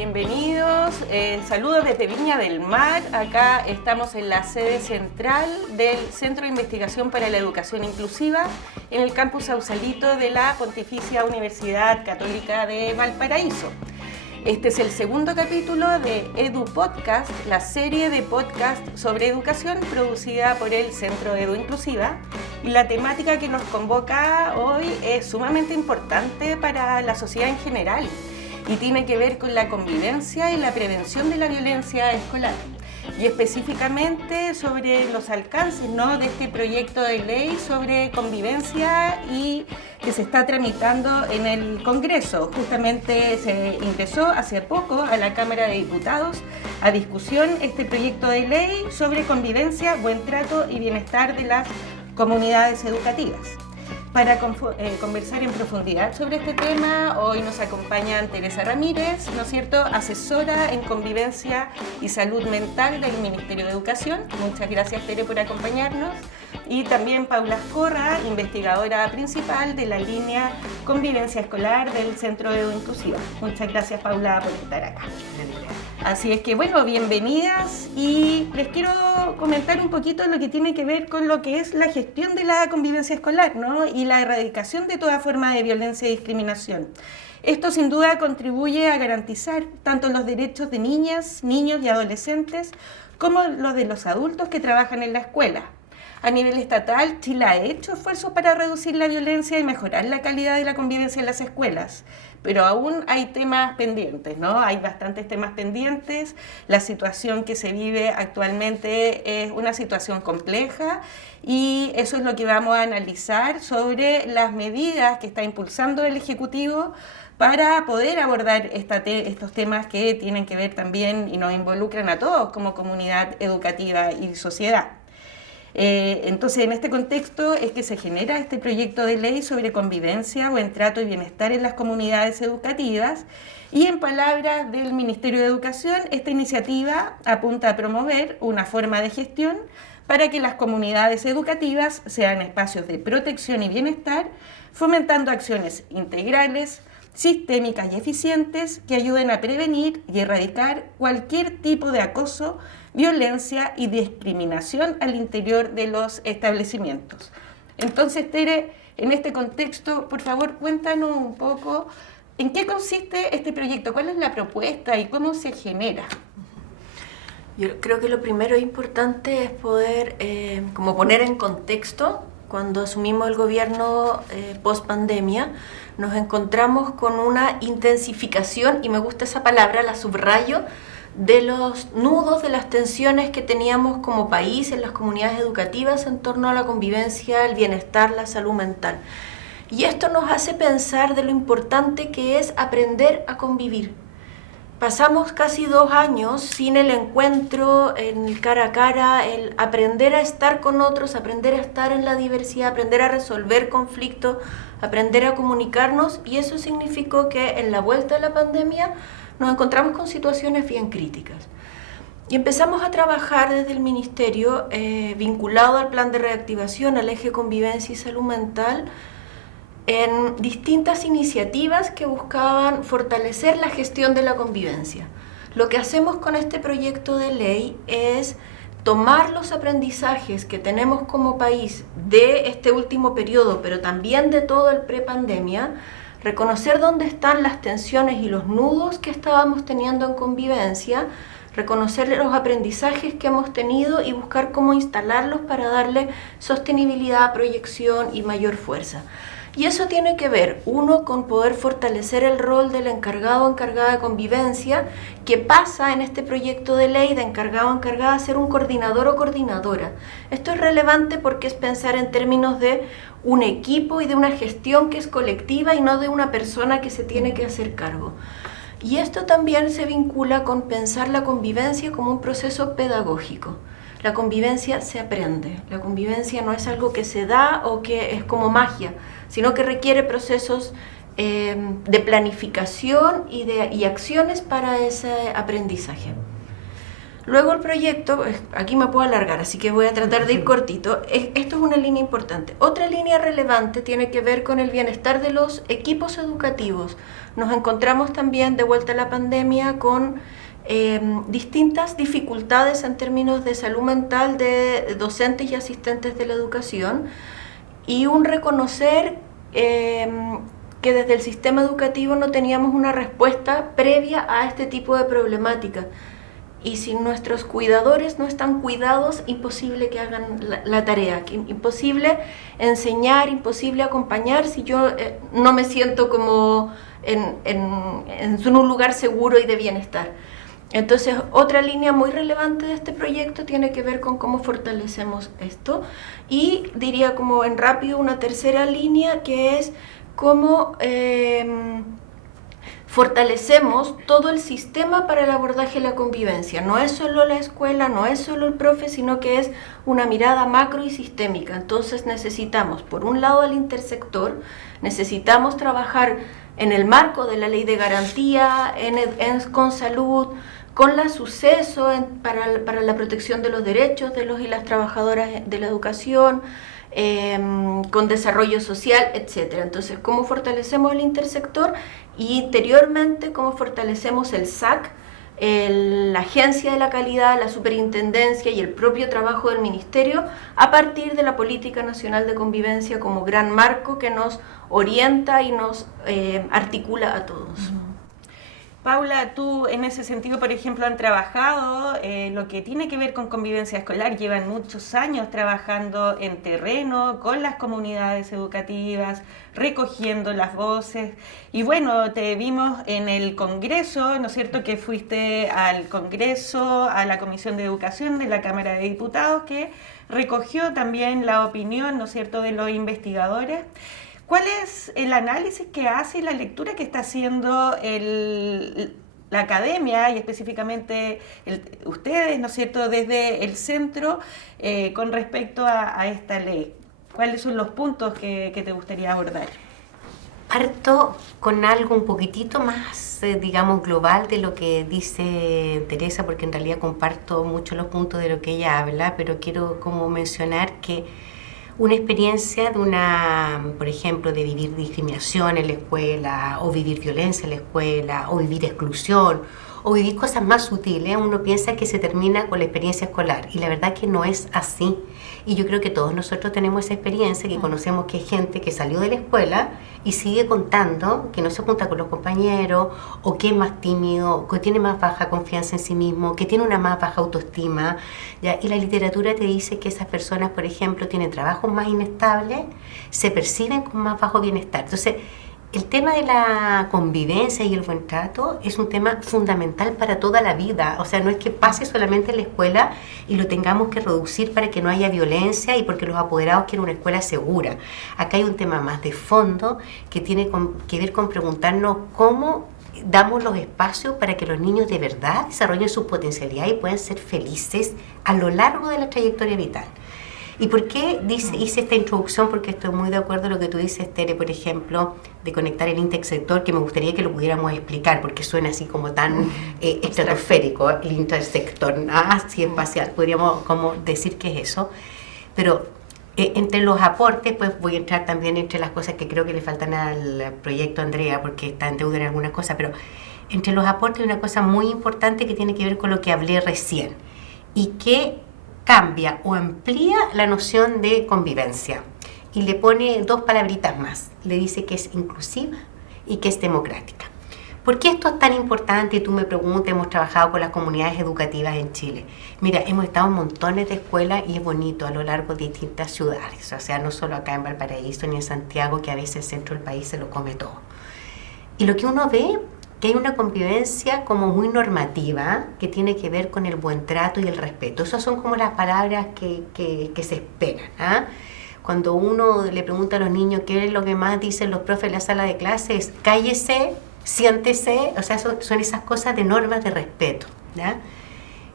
bienvenidos. Saludos desde Viña del Mar. Acá estamos en la sede central del Centro de Investigación para la Educación Inclusiva en el campus Sausalito de la Pontificia Universidad Católica de Valparaíso. Este es el segundo capítulo de Edu Podcast, la serie de podcast sobre educación producida por el Centro Edu Inclusiva. Y la temática que nos convoca hoy es sumamente importante para la sociedad en general y tiene que ver con la convivencia y la prevención de la violencia escolar. Y específicamente sobre los alcances, ¿no?, de este proyecto de ley sobre convivencia y que se está tramitando en el Congreso. Justamente se ingresó hace poco a la Cámara de Diputados a discusión este proyecto de ley sobre convivencia, buen trato y bienestar de las comunidades educativas. Para conversar en profundidad sobre este tema, hoy nos acompañan Teresa Ramírez, ¿no es cierto?, asesora en convivencia y salud mental del Ministerio de Educación. Muchas gracias, Tere, por acompañarnos. Y también Paula Ascorra, investigadora principal de la línea Convivencia Escolar del Centro Edu Inclusiva. Muchas gracias, Paula, por estar acá. Así es que, bueno, bienvenidas, y les quiero comentar un poquito lo que tiene que ver con lo que es la gestión de la convivencia escolar, ¿no?, y la erradicación de toda forma de violencia y discriminación. Esto sin duda contribuye a garantizar tanto los derechos de niñas, niños y adolescentes como los de los adultos que trabajan en la escuela. A nivel estatal, Chile ha hecho esfuerzos para reducir la violencia y mejorar la calidad de la convivencia en las escuelas, pero aún hay temas pendientes, ¿no? Hay bastantes temas pendientes. La situación que se vive actualmente es una situación compleja y eso es lo que vamos a analizar sobre las medidas que está impulsando el Ejecutivo para poder abordar estos temas que tienen que ver también y nos involucran a todos como comunidad educativa y sociedad. Entonces, en este contexto es que se genera este proyecto de ley sobre convivencia, buen trato y bienestar en las comunidades educativas, y en palabras del Ministerio de Educación, esta iniciativa apunta a promover una forma de gestión para que las comunidades educativas sean espacios de protección y bienestar, fomentando acciones integrales, sistémicas y eficientes que ayuden a prevenir y erradicar cualquier tipo de acoso, violencia y discriminación al interior de los establecimientos. Entonces, Tere, en este contexto, por favor, cuéntanos un poco en qué consiste este proyecto, cuál es la propuesta y cómo se genera. Yo creo que lo primero importante es poder como poner en contexto. Cuando asumimos el gobierno post pandemia, nos encontramos con una intensificación, y me gusta esa palabra, la subrayo, de los nudos, de las tensiones que teníamos como país en las comunidades educativas en torno a la convivencia, el bienestar, la salud mental. Y esto nos hace pensar de lo importante que es aprender a convivir. Pasamos casi 2 años sin el encuentro, en el cara a cara, el aprender a estar con otros, aprender a estar en la diversidad, aprender a resolver conflictos, aprender a comunicarnos, y eso significó que en la vuelta de la pandemia nos encontramos con situaciones bien críticas. Y empezamos a trabajar desde el Ministerio, vinculado al plan de reactivación, al eje convivencia y salud mental, en distintas iniciativas que buscaban fortalecer la gestión de la convivencia. Lo que hacemos con este proyecto de ley es tomar los aprendizajes que tenemos como país de este último periodo, pero también de todo el prepandemia, reconocer dónde están las tensiones y los nudos que estábamos teniendo en convivencia, reconocer los aprendizajes que hemos tenido y buscar cómo instalarlos para darle sostenibilidad, proyección y mayor fuerza. Y eso tiene que ver, uno, con poder fortalecer el rol del encargado o encargada de convivencia, que pasa en este proyecto de ley de encargado o encargada a ser un coordinador o coordinadora. Esto es relevante porque es pensar en términos de un equipo y de una gestión que es colectiva y no de una persona que se tiene que hacer cargo. Y esto también se vincula con pensar la convivencia como un proceso pedagógico. La convivencia se aprende, la convivencia no es algo que se da o que es como magia, sino que requiere procesos de planificación y acciones para ese aprendizaje. Luego el proyecto, aquí me puedo alargar, así que voy a tratar de ir cortito. Esto es una línea importante. Otra línea relevante tiene que ver con el bienestar de los equipos educativos. Nos encontramos también de vuelta a la pandemia con distintas dificultades en términos de salud mental de docentes y asistentes de la educación y un reconocer que desde el sistema educativo no teníamos una respuesta previa a este tipo de problemática. Y si nuestros cuidadores no están cuidados, imposible que hagan la tarea, imposible enseñar, imposible acompañar si yo no me siento como en un lugar seguro y de bienestar. Entonces, otra línea muy relevante de este proyecto tiene que ver con cómo fortalecemos esto. Y diría como en rápido una tercera línea que es cómo fortalecemos todo el sistema para el abordaje de la convivencia. No es solo la escuela, no es solo el profe, sino que es una mirada macro y sistémica. Entonces necesitamos, por un lado, al intersector, necesitamos trabajar en el marco de la ley de garantía, con salud, con la suceso para la protección de los derechos de los y las trabajadoras de la educación, con desarrollo social, etc. Entonces, ¿cómo fortalecemos el intersector? Y interiormente, ¿cómo fortalecemos el SAC, la Agencia de la Calidad, la Superintendencia y el propio trabajo del Ministerio a partir de la Política Nacional de Convivencia como gran marco que nos orienta y nos articula a todos? Paula, tú en ese sentido, por ejemplo, han trabajado lo que tiene que ver con convivencia escolar, llevan muchos años trabajando en terreno con las comunidades educativas, recogiendo las voces y bueno, te vimos en el Congreso, ¿no es cierto?, que fuiste al Congreso, a la Comisión de Educación de la Cámara de Diputados, que recogió también la opinión, ¿no es cierto?, de los investigadores. ¿Cuál es el análisis que hace y la lectura que está haciendo la academia y específicamente ustedes, ¿no es cierto?, desde el centro con respecto a esta ley? ¿Cuáles son los puntos que te gustaría abordar? Parto con algo un poquitito más, digamos, global de lo que dice Teresa, porque en realidad comparto mucho los puntos de lo que ella habla, pero quiero como mencionar que una experiencia de por ejemplo, de vivir discriminación en la escuela, o vivir violencia en la escuela, o vivir exclusión, o vivir cosas más sutiles, uno piensa que se termina con la experiencia escolar, y la verdad que no es así. Y yo creo que todos nosotros tenemos esa experiencia, que conocemos que hay gente que salió de la escuela y sigue contando que no se junta con los compañeros, o que es más tímido, que tiene más baja confianza en sí mismo, que tiene una más baja autoestima, ¿ya? Y la literatura te dice que esas personas, por ejemplo, tienen trabajos más inestables, se perciben con más bajo bienestar. Entonces, el tema de la convivencia y el buen trato es un tema fundamental para toda la vida. O sea, no es que pase solamente en la escuela y lo tengamos que reducir para que no haya violencia y porque los apoderados quieren una escuela segura. Acá hay un tema más de fondo que tiene que ver con preguntarnos cómo damos los espacios para que los niños de verdad desarrollen sus potencialidades y puedan ser felices a lo largo de la trayectoria vital. ¿Y por qué hice esta introducción? Porque estoy muy de acuerdo con lo que tú dices, Tere, por ejemplo, de conectar el intersector, que me gustaría que lo pudiéramos explicar, porque suena así como tan estratosférico, el intersector, así espacial, podríamos como decir que es eso. Pero entre los aportes, pues voy a entrar también entre las cosas que creo que le faltan al proyecto Andrea, porque está en deuda en algunas cosas, pero entre los aportes hay una cosa muy importante que tiene que ver con lo que hablé recién, y que cambia o amplía la noción de convivencia y le pone dos palabritas más. Le dice que es inclusiva y que es democrática. ¿Por qué esto es tan importante? Y tú me preguntas, hemos trabajado con las comunidades educativas en Chile. Mira, hemos estado en montones de escuelas y es bonito a lo largo de distintas ciudades. O sea, no solo acá en Valparaíso ni en Santiago, que a veces el centro del país se lo come todo. Y lo que uno ve, que hay una convivencia como muy normativa que tiene que ver con el buen trato y el respeto. Esas son como las palabras que se esperan, ¿ah? Cuando uno le pregunta a los niños qué es lo que más dicen los profes en la sala de clases, cállese, siéntese, o sea, son esas cosas de normas de respeto, ¿ya?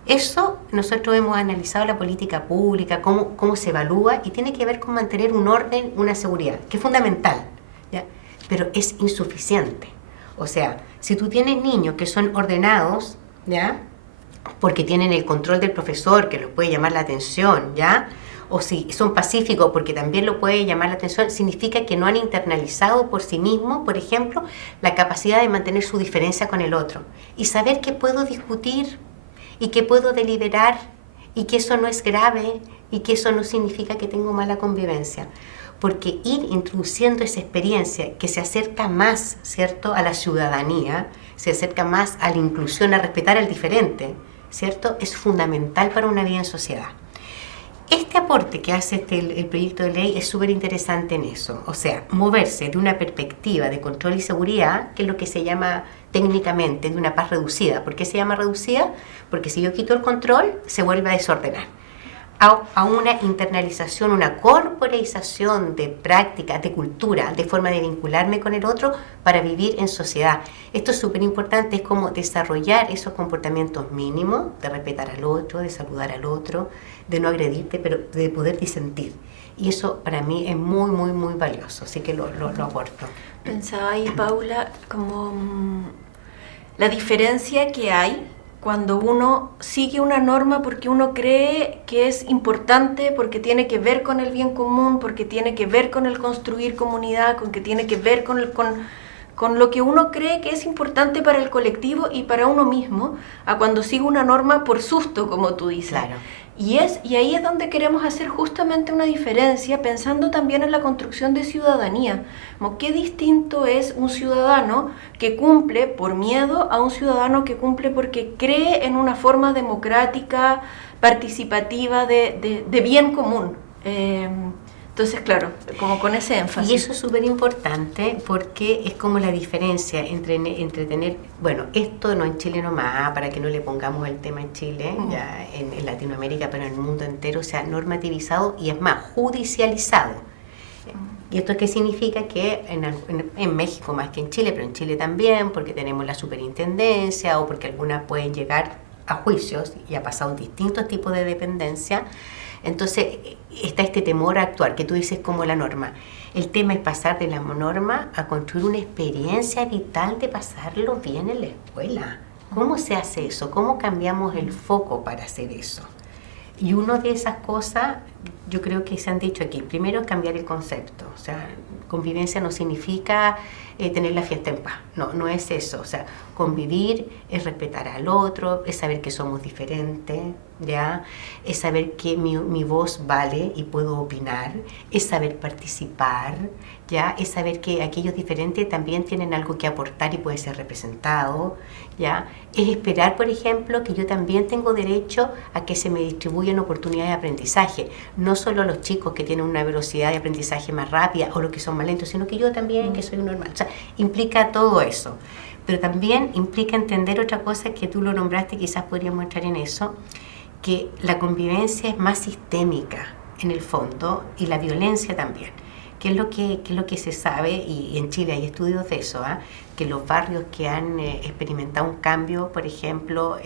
Eso nosotros hemos analizado la política pública, cómo se evalúa, y tiene que ver con mantener un orden, una seguridad, que es fundamental, ¿ya? Pero es insuficiente. O sea, si tú tienes niños que son ordenados, ¿ya?, porque tienen el control del profesor que los puede llamar la atención, ¿ya? O si son pacíficos porque también lo puede llamar la atención, significa que no han internalizado por sí mismos, por ejemplo, la capacidad de mantener su diferencia con el otro y saber que puedo discutir y que puedo deliberar y que eso no es grave y que eso no significa que tengo mala convivencia. Porque ir introduciendo esa experiencia que se acerca más, ¿cierto?, a la ciudadanía, se acerca más a la inclusión, a respetar al diferente, ¿cierto?, es fundamental para una vida en sociedad. Este aporte que hace el proyecto de ley es súper interesante en eso, o sea, moverse de una perspectiva de control y seguridad, que es lo que se llama técnicamente de una paz reducida. ¿Por qué se llama reducida? Porque si yo quito el control, se vuelve a desordenar. A una internalización, una corporalización de prácticas, de cultura, de forma de vincularme con el otro para vivir en sociedad. Esto es súper importante, es como desarrollar esos comportamientos mínimos, de respetar al otro, de saludar al otro, de no agredirte, pero de poder disentir. Y eso para mí es muy, muy, muy valioso, así que lo aporto. Pensaba ahí, Paula, como la diferencia que hay cuando uno sigue una norma porque uno cree que es importante, porque tiene que ver con el bien común, porque tiene que ver con el construir comunidad, con que tiene que ver con lo que uno cree que es importante para el colectivo y para uno mismo, a cuando sigue una norma por susto, como tú dices. Claro. Y ahí es donde queremos hacer justamente una diferencia, pensando también en la construcción de ciudadanía. Como qué distinto es un ciudadano que cumple por miedo a un ciudadano que cumple porque cree en una forma democrática, participativa, de bien común. Entonces, claro, como con ese énfasis. Y eso es súper importante porque es como la diferencia entre tener, bueno, esto no en Chile nomás, para que no le pongamos el tema en Chile, ya en Latinoamérica, pero en el mundo entero, se ha normativizado y es más, judicializado. ¿Y esto qué significa? Que en México más que en Chile, pero en Chile también, porque tenemos la superintendencia o porque algunas pueden llegar a juicios y ha pasado distintos tipos de dependencia. Entonces está este temor a actuar, que tú dices como la norma. El tema es pasar de la norma a construir una experiencia vital de pasarlo bien en la escuela. ¿Cómo se hace eso? ¿Cómo cambiamos el foco para hacer eso? Y una de esas cosas, yo creo que se han dicho aquí, primero es cambiar el concepto. O sea, convivencia no significa tener la fiesta en paz. No es eso. O sea, convivir es respetar al otro, es saber que somos diferentes, ¿ya? Es saber que mi voz vale y puedo opinar, es saber participar, ¿ya? Es saber que aquellos diferentes también tienen algo que aportar y puede ser representado, ¿ya? Es esperar, por ejemplo, que yo también tengo derecho a que se me distribuyan oportunidades de aprendizaje, no solo los chicos que tienen una velocidad de aprendizaje más rápida o los que son más lentos, sino que yo también, que soy normal. O sea, implica todo eso. Pero también implica entender otra cosa que tú lo nombraste, quizás podríamos entrar en eso, que la convivencia es más sistémica en el fondo y la violencia también. ¿Qué es lo que se sabe? Y en Chile hay estudios de eso, que los barrios que han experimentado un cambio, por ejemplo,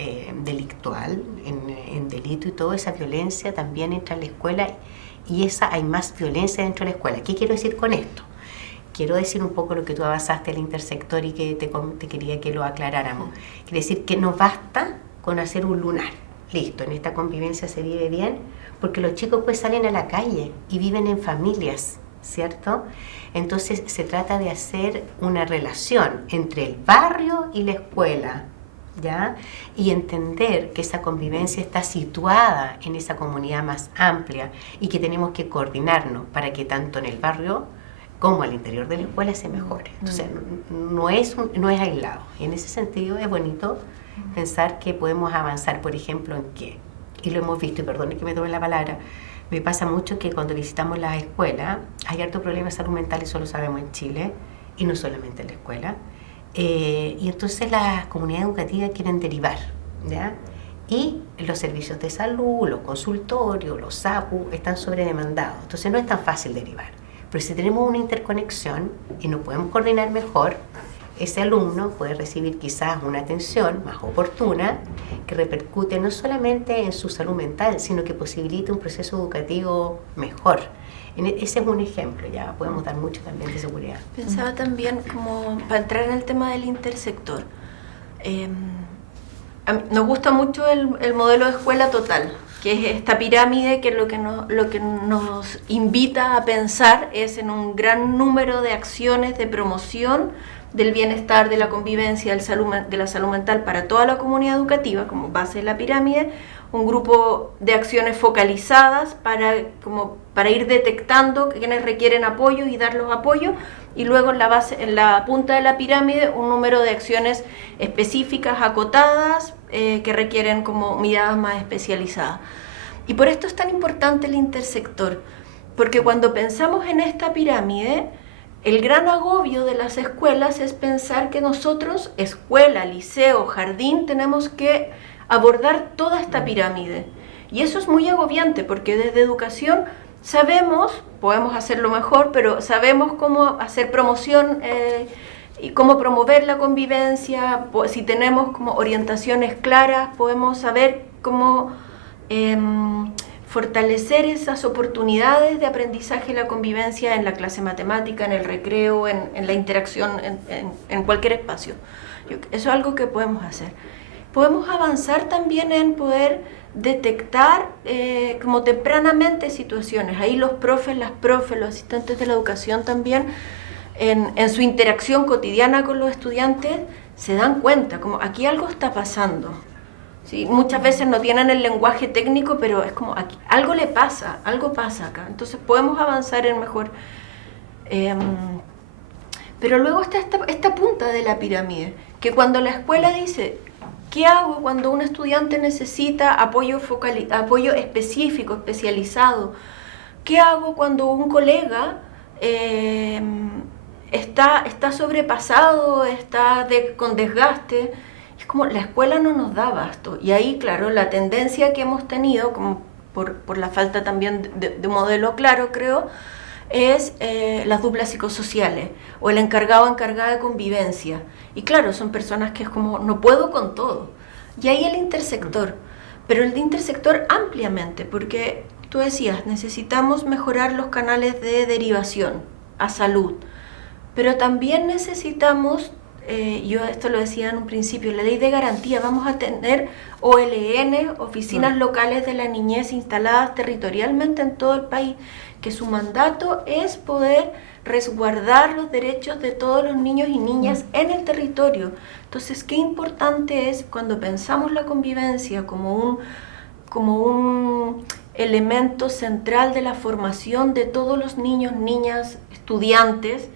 delictual, en delito y toda esa violencia también entra en la escuela y hay más violencia dentro de la escuela. ¿Qué quiero decir con esto? Quiero decir un poco lo que tú avanzaste al intersector y que te quería que lo aclaráramos. Quiere decir que no basta con hacer un lunar. Listo, en esta convivencia se vive bien, porque los chicos pues salen a la calle y viven en familias, ¿cierto? Entonces se trata de hacer una relación entre el barrio y la escuela, ¿ya? Y entender que esa convivencia está situada en esa comunidad más amplia y que tenemos que coordinarnos para que tanto en el barrio como al interior de la escuela se mejore. Entonces no es aislado. Y en ese sentido es bonito pensar que podemos avanzar, por ejemplo, en qué. Y lo hemos visto, y perdone que me tome la palabra, me pasa mucho que cuando visitamos las escuelas hay harto problema de salud mental, eso lo sabemos en Chile, y no solamente en la escuela. Y entonces las comunidades educativas quieren derivar, ¿ya? Y los servicios de salud, los consultorios, los SAPU están sobredemandados. Entonces no es tan fácil derivar. Pero si tenemos una interconexión y nos podemos coordinar mejor, ese alumno puede recibir quizás una atención más oportuna que repercute no solamente en su salud mental, sino que posibilite un proceso educativo mejor. Ese es un ejemplo, ya podemos dar mucho también de seguridad. Pensaba también, como para entrar en el tema del intersector, Nos gusta mucho el modelo de escuela total, que es esta pirámide que lo que nos invita a pensar es en un gran número de acciones de promoción del bienestar, de la convivencia, de la salud mental para toda la comunidad educativa, como base de la pirámide, un grupo de acciones focalizadas para ir detectando quienes requieren apoyo y dar los apoyos, y luego en la punta de la pirámide un número de acciones específicas, acotadas, que requieren como miradas más especializadas. Y por esto es tan importante el intersector, porque cuando pensamos en esta pirámide, el gran agobio de las escuelas es pensar que nosotros, escuela, liceo, jardín, tenemos que abordar toda esta pirámide. Y eso es muy agobiante, porque desde educación sabemos, podemos hacerlo mejor, pero sabemos cómo hacer promoción y cómo promover la convivencia. Si tenemos como orientaciones claras, podemos saber cómo fortalecer esas oportunidades de aprendizaje y la convivencia en la clase matemática, en el recreo, en la interacción, en cualquier espacio. Eso es algo que podemos hacer. Podemos avanzar también en poder detectar como tempranamente situaciones. Ahí los profes, los asistentes de la educación también, en su interacción cotidiana con los estudiantes, se dan cuenta, como aquí algo está pasando. ¿Sí? Muchas veces no tienen el lenguaje técnico, pero es como aquí, algo le pasa, algo pasa acá. Entonces podemos avanzar en mejor... pero luego está esta punta de la pirámide, que cuando la escuela dice, ¿qué hago cuando un estudiante necesita apoyo específico, especializado? ¿Qué hago cuando un colega está sobrepasado, con desgaste? Es como la escuela no nos da abasto. Y ahí, claro, la tendencia que hemos tenido, como por la falta también de un modelo claro, creo, es las duplas psicosociales o el encargado o encargada de convivencia. Y claro, son personas que es como, no puedo con todo. Y ahí el intersector, pero el intersector ampliamente, porque tú decías, necesitamos mejorar los canales de derivación a salud, pero también necesitamos, yo esto lo decía en un principio, la ley de garantía, vamos a tener OLN, oficinas locales de la niñez instaladas territorialmente en todo el país, que su mandato es poder resguardar los derechos de todos los niños y niñas en el territorio. Entonces, qué importante es cuando pensamos la convivencia como un elemento central de la formación de todos los niños, niñas, estudiantes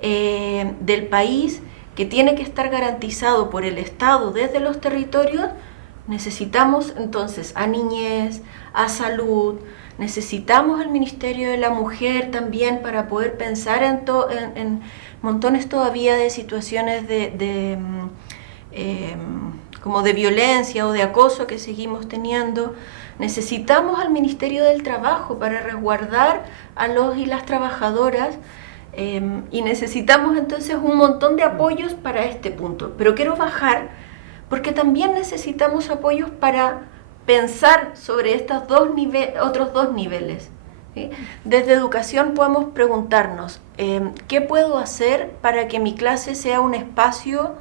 del país, que tiene que estar garantizado por el Estado desde los territorios. Necesitamos entonces a niñez, a salud, necesitamos el Ministerio de la Mujer también para poder pensar en montones todavía de situaciones como de violencia o de acoso que seguimos teniendo. Necesitamos al Ministerio del Trabajo para resguardar a los y las trabajadoras, y necesitamos entonces un montón de apoyos para este punto. Pero quiero bajar porque también necesitamos apoyos para pensar sobre estos otros dos niveles. ¿Sí? Desde educación podemos preguntarnos, ¿qué puedo hacer para que mi clase sea un espacio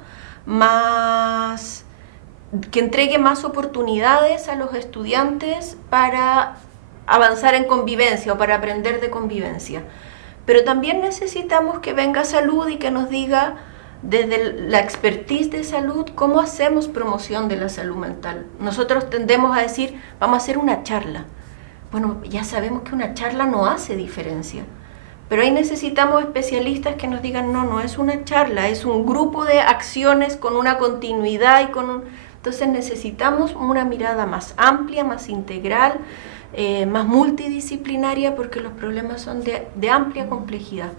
que entregue más oportunidades a los estudiantes para avanzar en convivencia o para aprender de convivencia? Pero también necesitamos que venga salud y que nos diga, desde la expertise de salud, cómo hacemos promoción de la salud mental. Nosotros tendemos a decir, vamos a hacer una charla. Bueno, ya sabemos que una charla no hace diferencia, pero ahí necesitamos especialistas que nos digan, no es una charla, es un grupo de acciones con una continuidad Entonces necesitamos una mirada más amplia, más integral, más multidisciplinaria, porque los problemas son de amplia complejidad.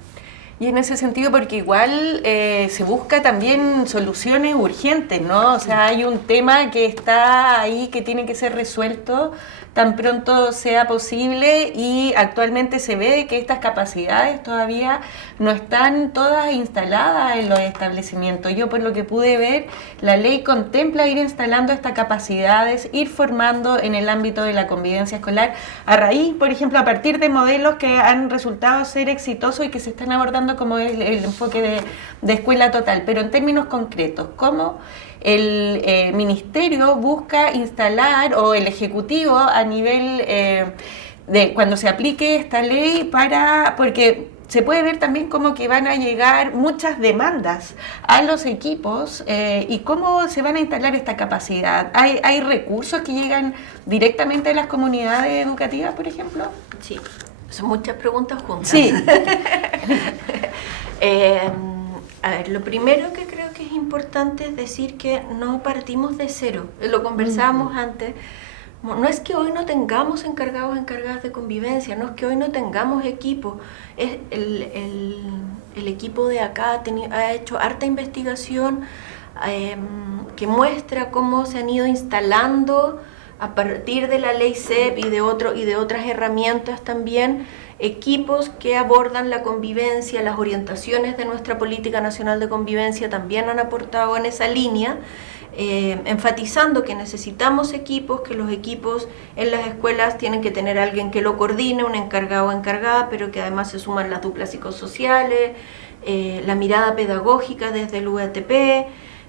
Y en ese sentido, porque igual se busca también soluciones urgentes, ¿no? O sea, hay un tema que está ahí que tiene que ser resuelto tan pronto sea posible, y actualmente se ve que estas capacidades todavía no están todas instaladas en los establecimientos. Yo, por lo que pude ver, la ley contempla ir instalando estas capacidades, ir formando en el ámbito de la convivencia escolar, a raíz, por ejemplo, a partir de modelos que han resultado ser exitosos y que se están abordando fondo como es el enfoque de escuela total, pero en términos concretos, ¿cómo el ministerio busca instalar, o el Ejecutivo a nivel de cuando se aplique esta ley, porque se puede ver también como que van a llegar muchas demandas a los equipos y cómo se van a instalar esta capacidad? ¿Hay recursos que llegan directamente a las comunidades educativas, por ejemplo? Sí, son muchas preguntas juntas. Sí. A ver, lo primero que creo que es importante es decir que no partimos de cero. Lo conversábamos antes. No es que hoy no tengamos encargados o encargadas de convivencia, no es que hoy no tengamos equipo. Es el equipo de acá ha hecho harta investigación que muestra cómo se han ido instalando a partir de la ley CEP y de otras herramientas también, equipos que abordan la convivencia. Las orientaciones de nuestra Política Nacional de Convivencia también han aportado en esa línea, enfatizando que necesitamos equipos, que los equipos en las escuelas tienen que tener alguien que lo coordine, un encargado o encargada, pero que además se suman las duplas psicosociales, la mirada pedagógica desde el UATP,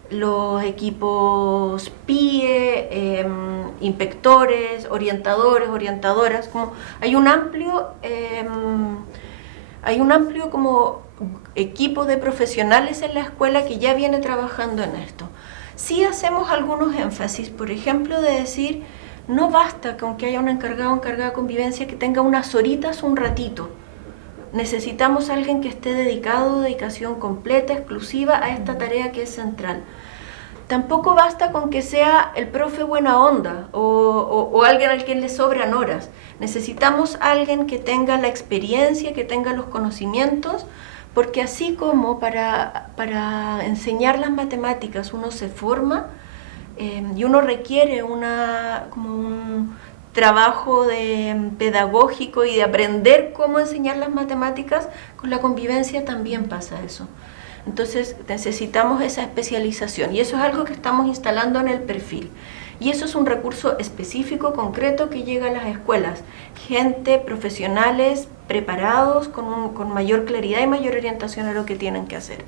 los equipos PIE, inspectores, orientadores, orientadoras. Como hay un amplio como equipo de profesionales en la escuela que ya viene trabajando en esto. Sí hacemos algunos énfasis, por ejemplo, de decir, no basta con que haya un encargado o encargada de convivencia que tenga unas horitas, un ratito. Necesitamos a alguien que esté dedicado, dedicación completa, exclusiva a esta tarea que es central. Tampoco basta con que sea el profe buena onda o alguien al que le sobran horas. Necesitamos a alguien que tenga la experiencia, que tenga los conocimientos, porque así como para enseñar las matemáticas uno se forma y uno requiere como un trabajo pedagógico y de aprender cómo enseñar las matemáticas, con la convivencia también pasa eso. Entonces necesitamos esa especialización y eso es algo que estamos instalando en el perfil. Y eso es un recurso específico, concreto, que llega a las escuelas. Gente, profesionales, preparados, con mayor claridad y mayor orientación a lo que tienen que hacer.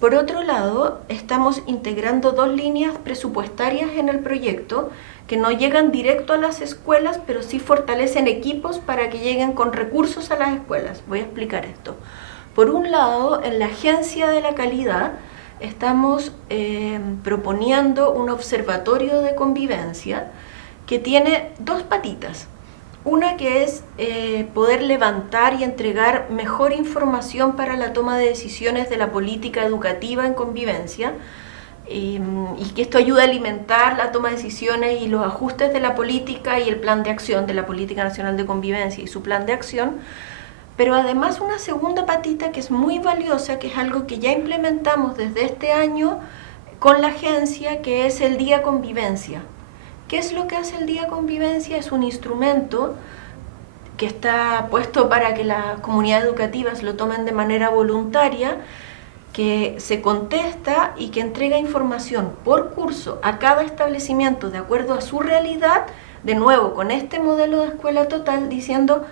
Por otro lado, estamos integrando 2 líneas presupuestarias en el proyecto que no llegan directo a las escuelas, pero sí fortalecen equipos para que lleguen con recursos a las escuelas. Voy a explicar esto. Por un lado, en la Agencia de la Calidad estamos proponiendo un observatorio de convivencia que tiene 2 patitas. Una que es poder levantar y entregar mejor información para la toma de decisiones de la política educativa en convivencia, y que esto ayuda a alimentar la toma de decisiones y los ajustes de la política y el plan de acción de la Política Nacional de Convivencia y su plan de acción. Pero además una segunda patita que es muy valiosa, que es algo que ya implementamos desde este año con la agencia, que es el Día Convivencia. ¿Qué es lo que hace el Día Convivencia? Es un instrumento que está puesto para que las comunidades educativas lo tomen de manera voluntaria, que se contesta y que entrega información por curso a cada establecimiento de acuerdo a su realidad, de nuevo con este modelo de escuela total, diciendo: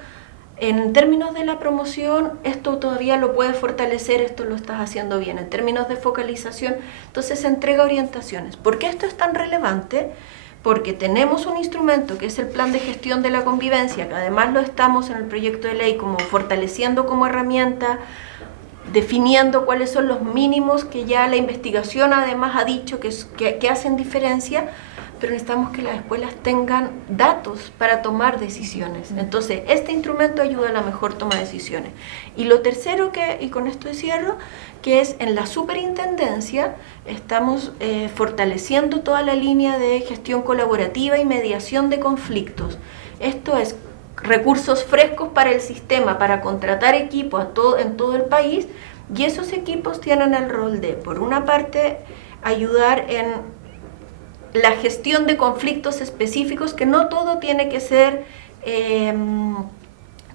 en términos de la promoción, esto todavía lo puedes fortalecer, esto lo estás haciendo bien. En términos de focalización, entonces se entrega orientaciones. ¿Por qué esto es tan relevante? Porque tenemos un instrumento que es el Plan de Gestión de la Convivencia, que además lo estamos en el proyecto de ley como fortaleciendo como herramienta, definiendo cuáles son los mínimos que ya la investigación además ha dicho que hacen diferencia, pero necesitamos que las escuelas tengan datos para tomar decisiones. Entonces, este instrumento ayuda a la mejor toma de decisiones. Y lo tercero, y con esto cierro, que es en la superintendencia, estamos fortaleciendo toda la línea de gestión colaborativa y mediación de conflictos. Esto es recursos frescos para el sistema, para contratar equipos en todo el país, y esos equipos tienen el rol de, por una parte, ayudar en la gestión de conflictos específicos, que no todo tiene que ser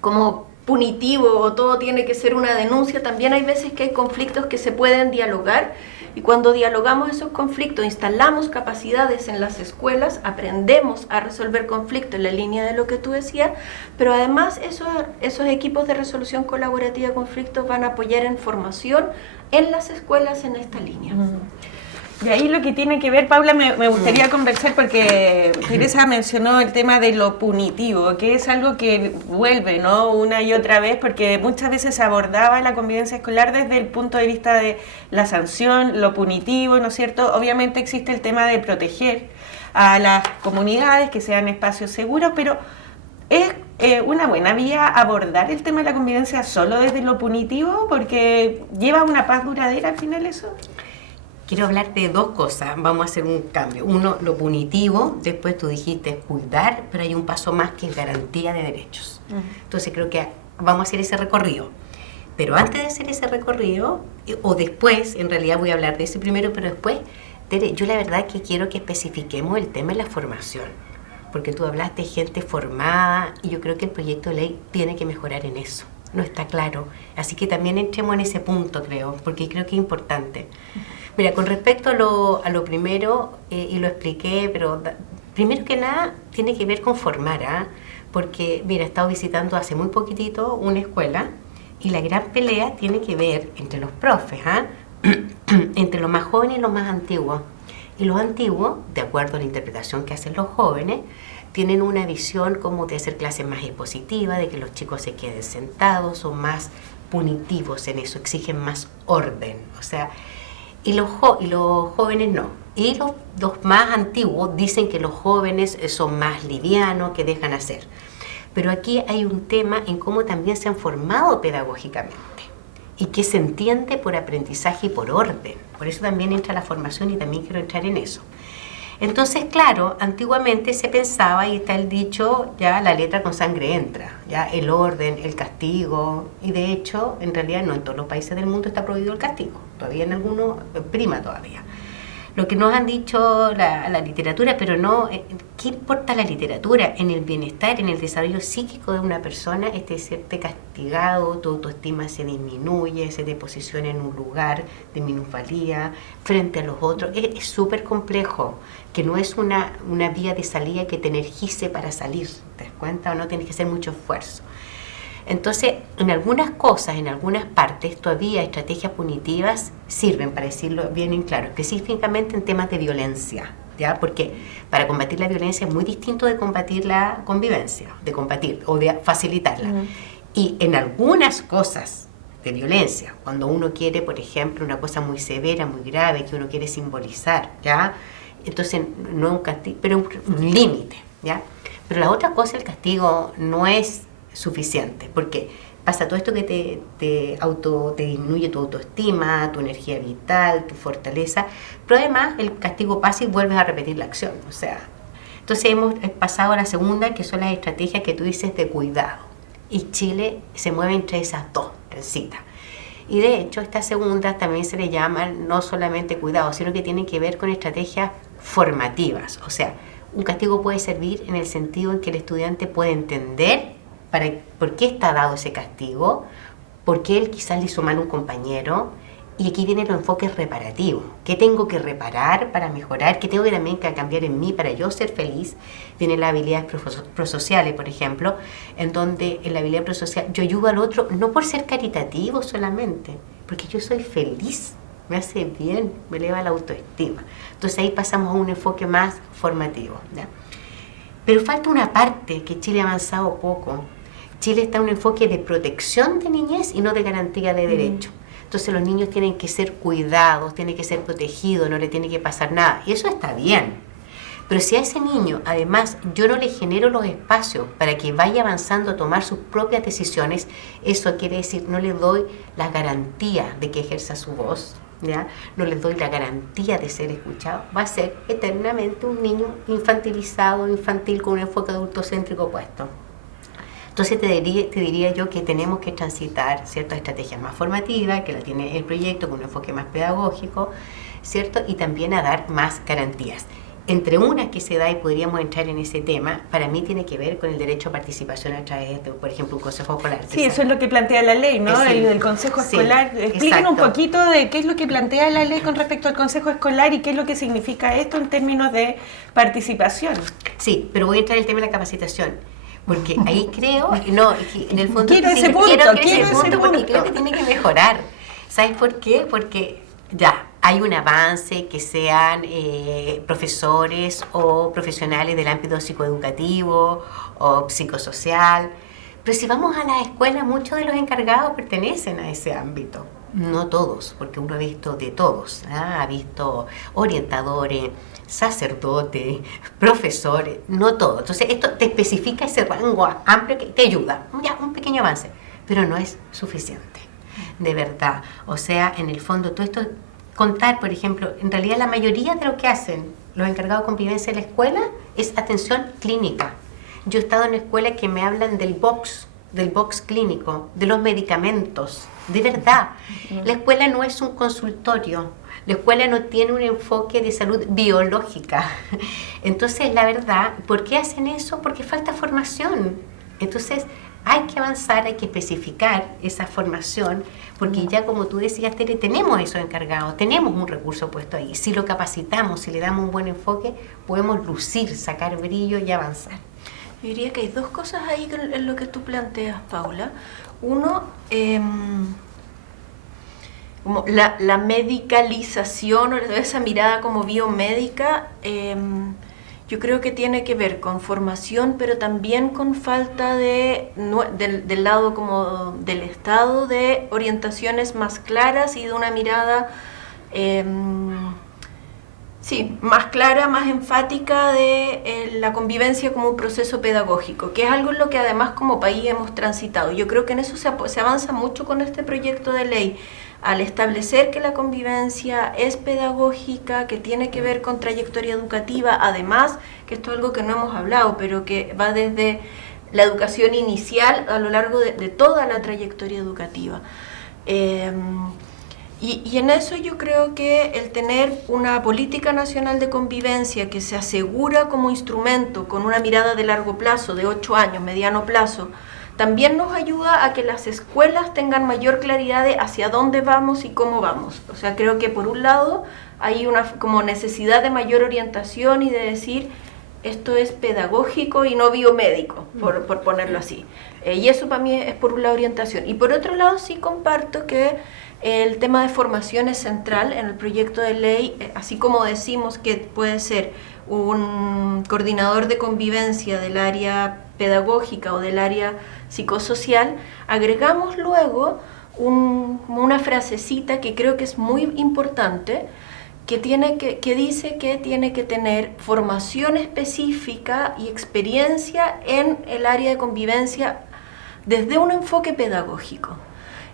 como punitivo o todo tiene que ser una denuncia. También hay veces que hay conflictos que se pueden dialogar Y cuando dialogamos esos conflictos, instalamos capacidades en las escuelas, aprendemos a resolver conflictos en la línea de lo que tú decías, pero además esos equipos de resolución colaborativa de conflictos van a apoyar en formación en las escuelas en esta línea. Y ahí lo que tiene que ver, Paula, me gustaría conversar porque Teresa mencionó el tema de lo punitivo, que es algo que vuelve, ¿no?, una y otra vez, porque muchas veces se abordaba la convivencia escolar desde el punto de vista de la sanción, lo punitivo, ¿no es cierto? Obviamente existe el tema de proteger a las comunidades, que sean espacios seguros, pero ¿es una buena vía abordar el tema de la convivencia solo desde lo punitivo? Porque lleva una paz duradera al final eso. Quiero hablar de dos cosas, vamos a hacer un cambio. Uno, lo punitivo, después tú dijiste cuidar, pero hay un paso más que es garantía de derechos. Entonces creo que vamos a hacer ese recorrido. Pero antes de hacer ese recorrido, o después, en realidad voy a hablar de ese primero, pero después, Tere, yo la verdad que quiero que especifiquemos el tema de la formación. Porque tú hablaste de gente formada y yo creo que el proyecto de ley tiene que mejorar en eso. No está claro. Así que también entremos en ese punto, creo, porque creo que es importante. Mira, con respecto a lo primero, y lo expliqué, pero primero que nada tiene que ver con formar, ¿ah? Porque, mira, he estado visitando hace muy poquitito una escuela y la gran pelea tiene que ver entre los profes, ¿ah? Entre los más jóvenes y los más antiguos. Y los antiguos, de acuerdo a la interpretación que hacen los jóvenes, tienen una visión como de hacer clases más expositivas, de que los chicos se queden sentados, son más punitivos en eso, exigen más orden, o sea, y los jóvenes no. Y los más antiguos dicen que los jóvenes son más livianos, que dejan hacer. Pero aquí hay un tema en cómo también se han formado pedagógicamente y que se entiende por aprendizaje y por orden. Por eso también entra la formación y también quiero entrar en eso. Entonces, claro, antiguamente se pensaba, y está el dicho, ya la letra con sangre entra, ya el orden, el castigo, y de hecho, en realidad no en todos los países del mundo está prohibido el castigo, todavía en algunos prima todavía. Lo que nos han dicho la literatura, pero no, ¿qué importa la literatura? En el bienestar, en el desarrollo psíquico de una persona, serte castigado, tu autoestima se disminuye, se te posiciona en un lugar de minusvalía frente a los otros. Es súper complejo, que no es una vía de salida que te energice para salir, ¿te das cuenta? O no tienes que hacer mucho esfuerzo. Entonces, en algunas cosas, en algunas partes, todavía estrategias punitivas sirven, para decirlo bien en claro, específicamente en temas de violencia, ¿ya? Porque para combatir la violencia es muy distinto de combatir la convivencia, de combatir o de facilitarla. Y en algunas cosas de violencia, cuando uno quiere, por ejemplo, una cosa muy severa, muy grave, que uno quiere simbolizar, ¿ya? Entonces, no es un castigo, pero un límite, ¿ya? Pero la otra cosa, el castigo no es suficiente, porque pasa todo esto que te disminuye tu autoestima, tu energía vital, tu fortaleza, pero además el castigo pasa y vuelves a repetir la acción, o sea, entonces hemos pasado a la segunda, que son las estrategias que tú dices de cuidado, y Chile se mueve entre esas dos, Teresita. Y de hecho, esta segunda también se le llama no solamente cuidado, sino que tiene que ver con estrategias formativas, o sea, un castigo puede servir en el sentido en que el estudiante puede entender por qué está dado ese castigo, por qué él quizás le hizo mal a un compañero, y aquí vienen los enfoques reparativos. ¿Qué tengo que reparar para mejorar? ¿Qué tengo que también cambiar en mí para yo ser feliz? Vienen las habilidades prosociales, por ejemplo, en donde en la habilidad prosocial yo ayudo al otro no por ser caritativo solamente, porque yo soy feliz, me hace bien, me eleva la autoestima. Entonces ahí pasamos a un enfoque más formativo, ¿ya? Pero falta una parte que Chile ha avanzado poco. Chile está en un enfoque de protección de niñez y no de garantía de derechos. Entonces los niños tienen que ser cuidados, tienen que ser protegidos, no le tiene que pasar nada. Y eso está bien. Pero si a ese niño, además, yo no le genero los espacios para que vaya avanzando a tomar sus propias decisiones, eso quiere decir, no le doy la garantía de que ejerza su voz, ¿ya? No les doy la garantía de ser escuchado, va a ser eternamente un niño infantilizado, infantil, con un enfoque adultocéntrico puesto. Entonces te diría yo que tenemos que transitar ciertas estrategias más formativas, que la tiene el proyecto con un enfoque más pedagógico, ¿cierto? Y también a dar más garantías. entre una que se da, y podríamos entrar en ese tema, para mí tiene que ver con el derecho a participación a través de, por ejemplo, un consejo escolar. Sí, eso es lo que plantea la ley, ¿no? Sí, el consejo escolar. Sí, expliquen un poquito de qué es lo que plantea la ley con respecto al consejo escolar y qué es lo que significa esto en términos de participación. Sí, pero voy a entrar en el tema de la capacitación. Porque ahí creo, no, en el fondo quiero ese punto, porque creo que tiene que mejorar. ¿Sabes por qué? Porque ya hay un avance, que sean profesores o profesionales del ámbito psicoeducativo o psicosocial, pero si vamos a las escuelas, muchos de los encargados pertenecen a ese ámbito. No todos, porque uno ha visto de todos, ha visto orientadores, sacerdotes, profesores, no todos. Entonces esto te especifica ese rango amplio que te ayuda, ya un pequeño avance, pero no es suficiente, de verdad. O sea, en el fondo todo esto, contar, por ejemplo, en realidad la mayoría de lo que hacen los encargados de convivencia en la escuela es atención clínica. Yo he estado en escuelas que me hablan del box clínico, de los medicamentos, de verdad. La escuela no es un consultorio, la escuela no tiene un enfoque de salud biológica. Entonces, la verdad, ¿por qué hacen eso? Porque falta formación. Entonces, hay que avanzar, hay que especificar esa formación, porque ya como tú decías, Tere, tenemos esos encargados, tenemos un recurso puesto ahí. Si lo capacitamos, si le damos un buen enfoque, podemos lucir, sacar brillo y avanzar. Yo diría que hay dos cosas ahí en lo que tú planteas, Paula. Uno, como la medicalización o esa mirada como biomédica, yo creo que tiene que ver con formación, pero también con falta del lado como del Estado de orientaciones más claras y de una mirada más clara, más enfática de la convivencia como un proceso pedagógico, que es algo en lo que además como país hemos transitado. Yo creo que en eso se avanza mucho con este proyecto de ley, al establecer que la convivencia es pedagógica, que tiene que ver con trayectoria educativa, además, que esto es algo que no hemos hablado, pero que va desde la educación inicial a lo largo de toda la trayectoria educativa. Y en eso yo creo que el tener una política nacional de convivencia que se asegura como instrumento con una mirada de largo plazo, de 8 años, mediano plazo, también nos ayuda a que las escuelas tengan mayor claridad de hacia dónde vamos y cómo vamos. O sea, creo que por un lado hay una como necesidad de mayor orientación y de decir esto es pedagógico y no biomédico, por ponerlo así. Y eso para mí es por un lado orientación. Y por otro lado sí comparto que el tema de formación es central en el proyecto de ley, así como decimos que puede ser un coordinador de convivencia del área pedagógica o del área psicosocial, agregamos luego una frasecita que creo que es muy importante, que dice que tiene que tener formación específica y experiencia en el área de convivencia desde un enfoque pedagógico.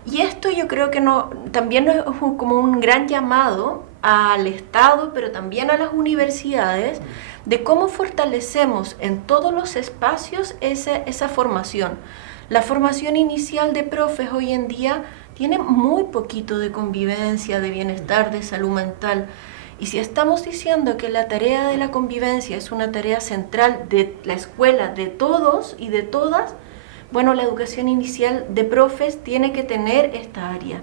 Y esto yo creo que también es como un gran llamado al Estado, pero también a las universidades, de cómo fortalecemos en todos los espacios esa formación. La formación inicial de profes hoy en día tiene muy poquito de convivencia, de bienestar, de salud mental. Y si estamos diciendo que la tarea de la convivencia es una tarea central de la escuela, de todos y de todas, bueno, la educación inicial de profes tiene que tener esta área.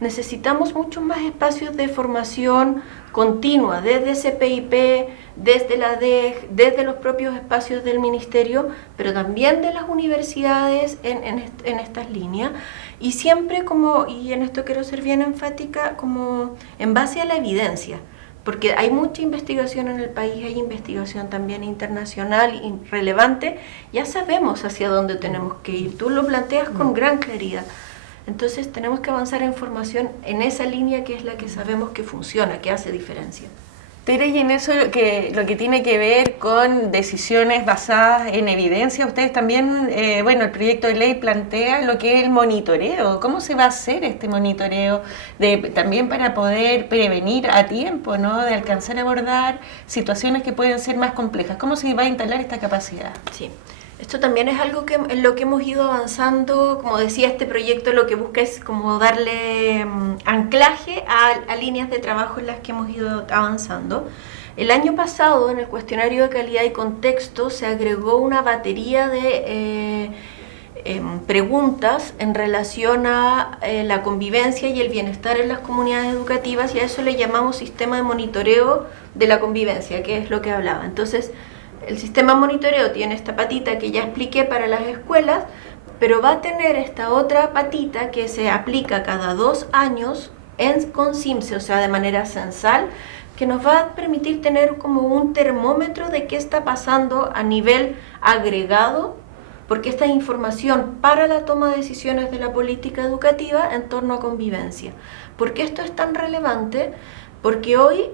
Necesitamos muchos más espacios de formación continua, desde CPIP, desde la DEG, desde los propios espacios del ministerio, pero también de las universidades en estas líneas. Y siempre y en esto quiero ser bien enfática, como en base a la evidencia. Porque hay mucha investigación en el país, hay investigación también internacional y relevante, ya sabemos hacia dónde tenemos que ir, tú lo planteas con gran claridad. Entonces tenemos que avanzar en formación en esa línea que es la que sabemos que funciona, que hace diferencia. Tere, y en eso lo que tiene que ver con decisiones basadas en evidencia, ustedes también, el proyecto de ley plantea lo que es el monitoreo. ¿Cómo se va a hacer este monitoreo también para poder prevenir a tiempo, ¿no? De alcanzar a abordar situaciones que pueden ser más complejas? ¿Cómo se va a instalar esta capacidad? Sí. Esto también es algo en lo que hemos ido avanzando. Como decía, este proyecto lo que busca es como darle anclaje a líneas de trabajo en las que hemos ido avanzando. El año pasado, en el cuestionario de calidad y contexto, se agregó una batería de preguntas en relación a la convivencia y el bienestar en las comunidades educativas, y a eso le llamamos sistema de monitoreo de la convivencia, que es lo que hablaba. Entonces, el sistema de monitoreo tiene esta patita que ya expliqué para las escuelas, pero va a tener esta otra patita que se aplica cada 2 años con CIMSE, o sea, de manera censal, que nos va a permitir tener como un termómetro de qué está pasando a nivel agregado, porque esta es información para la toma de decisiones de la política educativa en torno a convivencia. ¿Por qué esto es tan relevante? Porque hoy,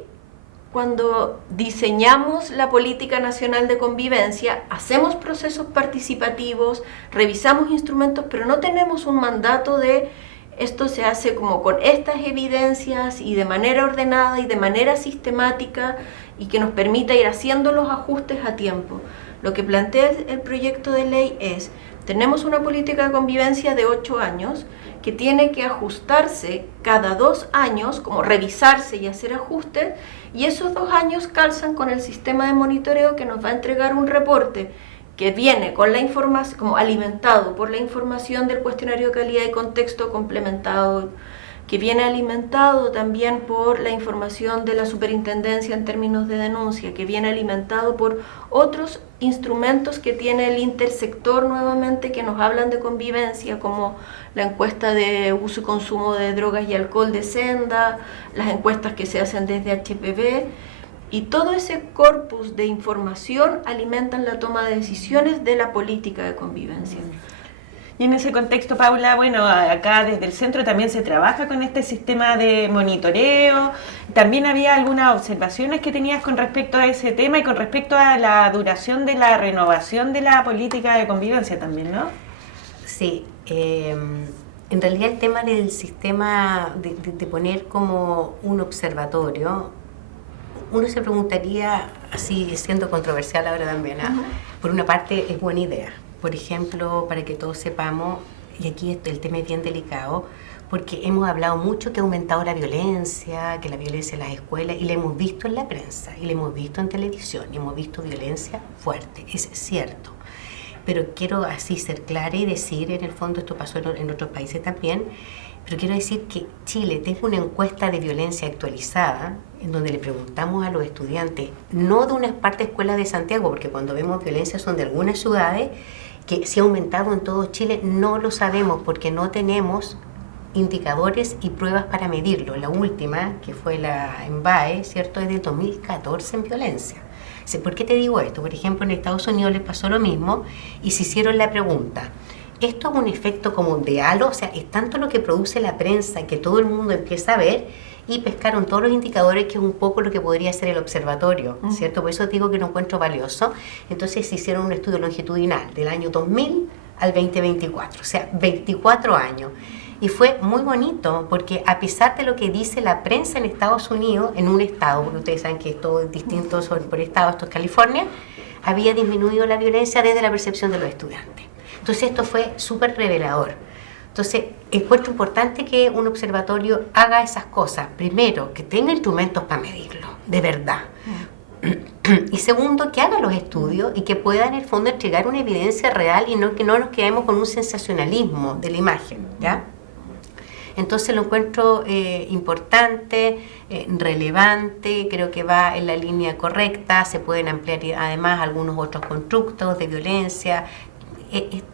cuando diseñamos la Política Nacional de Convivencia, hacemos procesos participativos, revisamos instrumentos, pero no tenemos un mandato de esto se hace como con estas evidencias y de manera ordenada y de manera sistemática y que nos permita ir haciendo los ajustes a tiempo. Lo que plantea el proyecto de ley es, tenemos una política de convivencia de 8 años que tiene que ajustarse cada 2 años, como revisarse y hacer ajustes, y esos 2 años calzan con el sistema de monitoreo que nos va a entregar un reporte que viene con la información, como alimentado por la información del cuestionario de calidad y contexto complementado, que viene alimentado también por la información de la superintendencia en términos de denuncia, que viene alimentado por otros instrumentos que tiene el intersector nuevamente que nos hablan de convivencia, como la encuesta de uso y consumo de drogas y alcohol de Senda, las encuestas que se hacen desde HPV, y todo ese corpus de información alimentan la toma de decisiones de la política de convivencia. Y en ese contexto, Paula, bueno, acá desde el centro también se trabaja con este sistema de monitoreo. También había algunas observaciones que tenías con respecto a ese tema y con respecto a la duración de la renovación de la política de convivencia también, ¿no? Sí, en realidad el tema del sistema de poner como un observatorio, uno se preguntaría, así siendo controversial ahora también, por una parte es buena idea. Por ejemplo, para que todos sepamos, y aquí el tema es bien delicado, porque hemos hablado mucho que ha aumentado la violencia, que la violencia en las escuelas, y la hemos visto en la prensa, y la hemos visto en televisión, y hemos visto violencia fuerte, es cierto. Pero quiero así ser clara y decir, en el fondo esto pasó en otros países también, pero quiero decir que Chile tiene una encuesta de violencia actualizada, en donde le preguntamos a los estudiantes, no de unas partes escuelas de Santiago, porque cuando vemos violencia son de algunas ciudades, que se ha aumentado en todo Chile, no lo sabemos porque no tenemos indicadores y pruebas para medirlo. La última, que fue la ENVAE, ¿cierto?, es de 2014 en violencia. ¿Por qué te digo esto? Por ejemplo, en Estados Unidos les pasó lo mismo y se hicieron la pregunta, ¿esto es un efecto como de halo? O sea, es tanto lo que produce la prensa que todo el mundo empieza a ver, y pescaron todos los indicadores, que es un poco lo que podría ser el observatorio, ¿cierto? Por eso digo que lo encuentro valioso. Entonces se hicieron un estudio longitudinal del año 2000 al 2024, o sea, 24 años. Y fue muy bonito, porque a pesar de lo que dice la prensa en Estados Unidos, en un estado, porque ustedes saben que esto es distinto por estado, esto es California, había disminuido la violencia desde la percepción de los estudiantes. Entonces esto fue súper revelador. Entonces, encuentro importante que un observatorio haga esas cosas. Primero, que tenga instrumentos para medirlo, de verdad. Y segundo, que haga los estudios y que pueda en el fondo entregar una evidencia real y no que no nos quedemos con un sensacionalismo de la imagen, ¿ya? Entonces lo encuentro importante, relevante, creo que va en la línea correcta, se pueden ampliar además algunos otros constructos de violencia.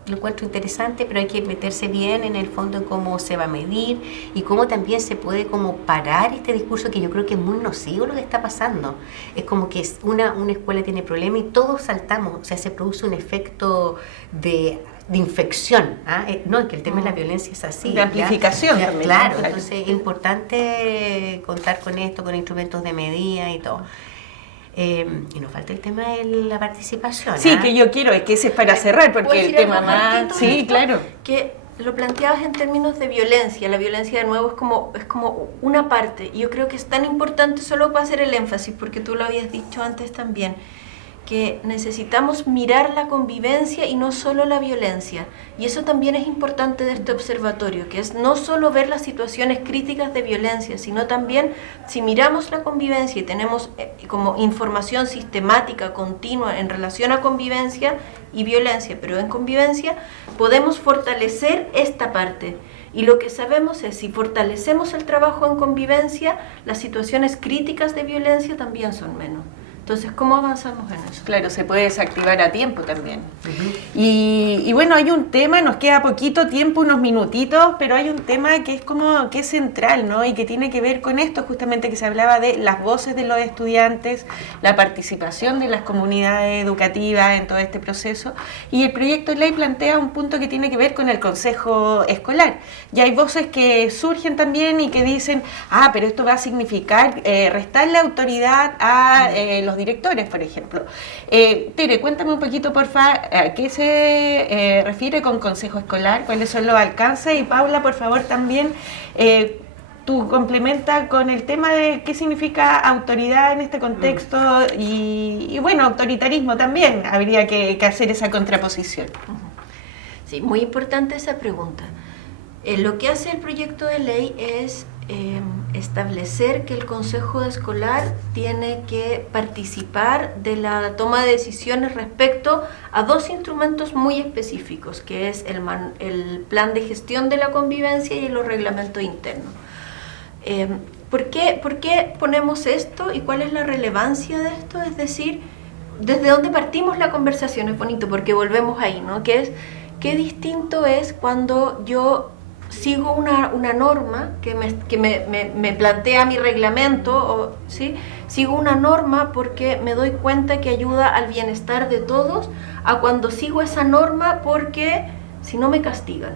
Lo encuentro interesante, pero hay que meterse bien en el fondo en cómo se va a medir y cómo también se puede como parar este discurso, que yo creo que es muy nocivo lo que está pasando. Es como que una escuela tiene problemas y todos saltamos, o sea, se produce un efecto de infección, no, es que el tema de la violencia es así. De amplificación también. Claro, entonces es importante contar con esto, con instrumentos de medida y todo. Y nos falta el tema de la participación. Sí, que yo quiero, es que ese es para cerrar, porque el tema más... Sí, claro. Que lo planteabas en términos de violencia. La violencia, de nuevo, es como una parte. Y yo creo que es tan importante, solo para hacer el énfasis, porque tú lo habías dicho antes también, que necesitamos mirar la convivencia y no solo la violencia. Y eso también es importante de este observatorio, que es no solo ver las situaciones críticas de violencia, sino también si miramos la convivencia y tenemos como información sistemática, continua en relación a convivencia y violencia, pero en convivencia, podemos fortalecer esta parte. Y lo que sabemos es, si fortalecemos el trabajo en convivencia, las situaciones críticas de violencia también son menos. Entonces, ¿cómo avanzamos en eso? Claro, se puede desactivar a tiempo también. Y bueno, hay un tema, nos queda poquito tiempo, unos minutitos, pero hay un tema que es como que es central, ¿no? Y que tiene que ver con esto, justamente que se hablaba de las voces de los estudiantes, la participación de las comunidades educativas en todo este proceso. Y el proyecto de ley plantea un punto que tiene que ver con el consejo escolar. Y hay voces que surgen también y que dicen, pero esto va a significar restarle autoridad a los directores, por ejemplo. Tere, cuéntame un poquito, porfa, a qué se refiere con consejo escolar, cuáles son los alcances, y Paula, por favor, también tú complementa con el tema de qué significa autoridad en este contexto y bueno, autoritarismo también, habría que hacer esa contraposición. Sí, muy importante esa pregunta. Lo que hace el proyecto de ley es establecer que el consejo escolar tiene que participar de la toma de decisiones respecto a dos instrumentos muy específicos, que es el plan de gestión de la convivencia y los reglamentos internos. ¿Por qué ponemos esto y cuál es la relevancia de esto? Es decir, desde dónde partimos la conversación es bonito, porque volvemos ahí, ¿no? Que es, qué distinto es cuando yo sigo una norma que me plantea mi reglamento, ¿sí? Sigo una norma porque me doy cuenta que ayuda al bienestar de todos, a cuando sigo esa norma porque si no me castigan,